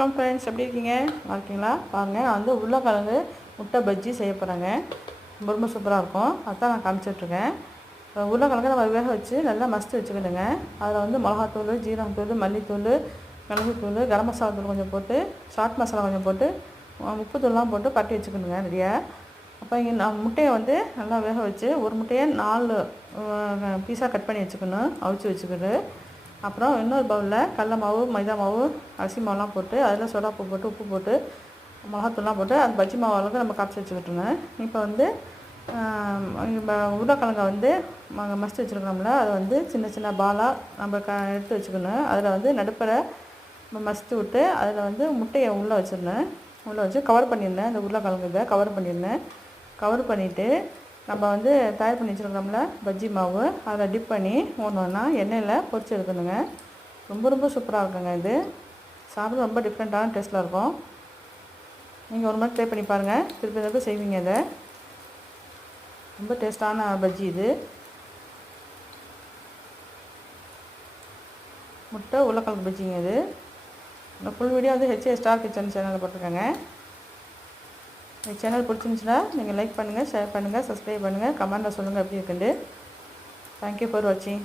Welcome friends, எப்படி இருக்கீங்க? நல்லா இருக்கீங்களா? பாருங்கள், நான் வந்து உருளைக்கிழங்கு முட்டை பஜ்ஜி செய்ய போகிறேங்க. ரொம்ப சூப்பராக இருக்கும். அதான் நான் காமிச்சிட்ருக்கேன். உருளைக்கிழங்கு நம்ம வேக வச்சு நல்லா மசித்து வச்சுக்கிடுங்க. அதில் வந்து மிளகாத்தூள், ஜீரகத்தூள், மல்லித்தூள், மிளகுத்தூள், கரம் மசாலா தூள் கொஞ்சம் போட்டு, சாட் மசாலா கொஞ்சம் போட்டு, உப்புத்தூள்லாம் போட்டு பரட்டி வச்சுக்கணுங்க ரெடியாக. அப்போ இங்கே நான் முட்டையை வந்து நல்லா வேக வச்சு ஒரு முட்டையை 4 பீஸாக கட் பண்ணி வச்சுக்கணும், அவிச்சு வச்சுக்கிட்டு. அப்புறம் இன்னொரு பவுலில் கடல மாவு, மைதா மாவு, அரிசி மாவுலாம் போட்டு, அதில் சோடாப்பு போட்டு, உப்பு போட்டு, மிளகாத்தூள்லாம் போட்டு அந்த பஜ்ஜி மாவு அளவுக்கு நம்ம காய்ச்சி வச்சுக்கிட்டோங்க. இப்போ வந்து உருளைக்கிழங்கை வந்து மசித்து வச்சுருக்கோம்ல, அதை வந்து சின்ன சின்ன பாலாக நம்ம எடுத்து வச்சுக்கணும். அதில் வந்து நடுப்பரை மசித்து விட்டு அதில் வந்து முட்டையை உள்ளே வச்சிடணும். உள்ளே வச்சு கவர் பண்ணியிருந்தேன். இந்த உருளைக்கிழங்கு இதை கவர் பண்ணியிருந்தேன். கவர் பண்ணிவிட்டு நம்ம வந்து தயார் பண்ணி வச்சுருக்கோம்ல பஜ்ஜி மாவு, அதில் டிப் பண்ணி ஒன்றா எண்ணெயில் பொரிச்சு எடுக்கணுங்க. ரொம்ப சூப்பராக இருக்குங்க. இது சாப்பிட ரொம்ப டிஃப்ரெண்ட்டான டேஸ்ட்டில் இருக்கும். நீங்கள் ஒரு மாதிரி ட்ரை பண்ணி பாருங்கள். திருப்பி செய்வீங்க. இதை ரொம்ப டேஸ்ட்டான பஜ்ஜி இது. முட்டை உருளைக்கிழங்கு பஜ்ஜிங்க இது. இந்த ஃபுல் வீடியோ வந்து HA ஸ்டார் கிச்சன் சேனலில் போட்டிருக்காங்க. இந்த சேனல் பிடிச்சிருந்துச்சுன்னா நீங்கள் லைக் பண்ணுங்கள், ஷேர் பண்ணுங்கள், சப்ஸ்கிரைப் பண்ணுங்கள், கமெண்ட்டில் சொல்லுங்கள் எப்படி இருக்குன்னு. தேங்க்யூ ஃபார் வாட்சிங்.